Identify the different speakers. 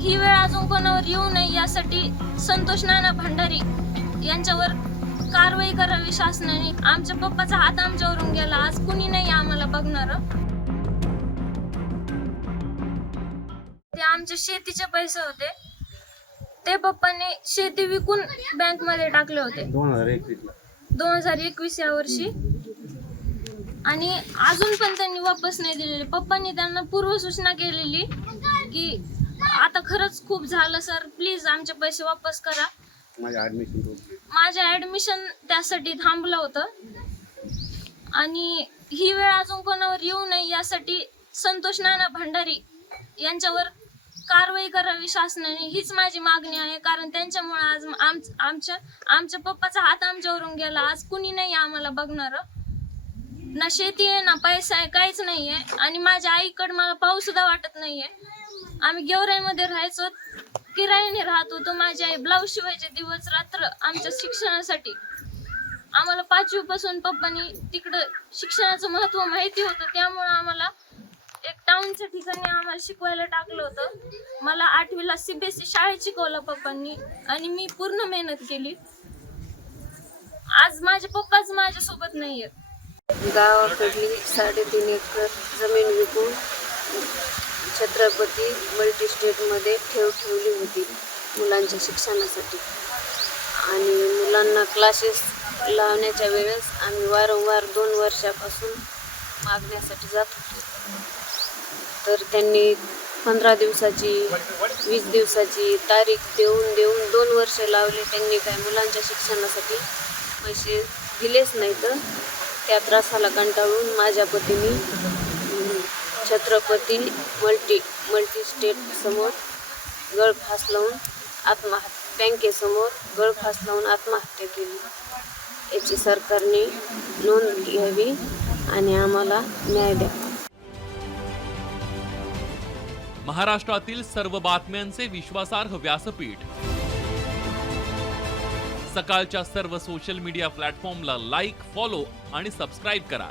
Speaker 1: ही वेळ अजून कोणावर येऊ नये यासाठी संतोष नाना भंडारी यांच्यावर कारवाई करावी शासनाने. आमच्या पप्पाचा हात आमच्यावरून गेला. आज कुणी नाही आम्हाला बघणार. ते आमचे शेतीचे पैसे होते. ते पप्पाने शेती विकून बँकमध्ये टाकले होते.
Speaker 2: दोन हजार एकवीस
Speaker 1: दोन हजार एकवीस या वर्षी. आणि अजून पण त्यांनी वापस नाही दिलेले. पप्पांनी त्यांना पूर्वसूचना केलेली की आता खरंच खूप झालं सर. प्लीज आमचे पैसे वापस करा.
Speaker 2: माझे ऍडमिशन होते
Speaker 1: माझं ऍडमिशन त्यासाठी थांबलं होतं. आणि ही वेळ अजून कोणावर येऊ नये यासाठी संतोष नाना भंडारी यांच्यावर कारवाई करावी शासनाने हीच माझी मागणी आहे. कारण त्यांच्यामुळे आज आम आमच्या आमच्या पप्पाचा हात आमच्यावरून गेला. आज कुणी नाही आम्हाला बघणार. ना शेती आहे ना पैसा आहे काहीच नाही आहे आणि माझ्या आईकडे मला पाऊस सुद्धा वाटत नाहीये. आम्ही गेवराईमध्ये राहायचो. किरायाने राहत होतो. माझी आई ब्लाऊज शिवायचे दिवस रात्र आमच्या शिक्षणासाठी. आम्हाला पाचवी पासून पप्पांनी तिकडं शिक्षणाचं महत्त्व माहिती होतं. त्यामुळं आम्हाला एक टाउनच्या ठिकाणी आम्हाला शिकवायला टाकलं होतं. मला आठवीला सीबीएसई शाळेत शिकवलं पप्पांनी आणि मी पूर्ण मेहनत केली. आज माझे पप्पाच माझ्यासोबत नाहीये.
Speaker 3: गावाकडली साडेतीन एकर जमीन विकून छत्रपती मल्टीस्टेटमध्ये ठेव ठेवली होती मुलांच्या शिक्षणासाठी. आणि मुलांना क्लासेस लावण्याच्या वेळेस आम्ही वारंवार दोन वर्षापासून मागण्यासाठी जात होतो. तर त्यांनी पंधरा दिवसाची वीस दिवसाची तारीख देऊन देऊन दोन वर्ष लावले. त्यांनी काय मुलांच्या शिक्षणासाठी पैसे दिलेच नाही तर त्या त्रासाला कंटाळून माझ्या पतीने छत्रपती मल्टी मल्टी स्टेट समोर गळफास लावून आत्महत्या बँकेसमोर गळफास लावून आत्महत्या केली. याची सरकारने नोंद घ्यावी आणि आम्हाला न्याय द्यावा
Speaker 4: महाराष्ट्रातील सर्व बातम्यांचे विश्वासार्ह व्यासपीठ. सकाळच्या सर्व सोशल मीडिया प्लॅटफॉर्मला लाईक फॉलो आणि सबस्क्राईब करा.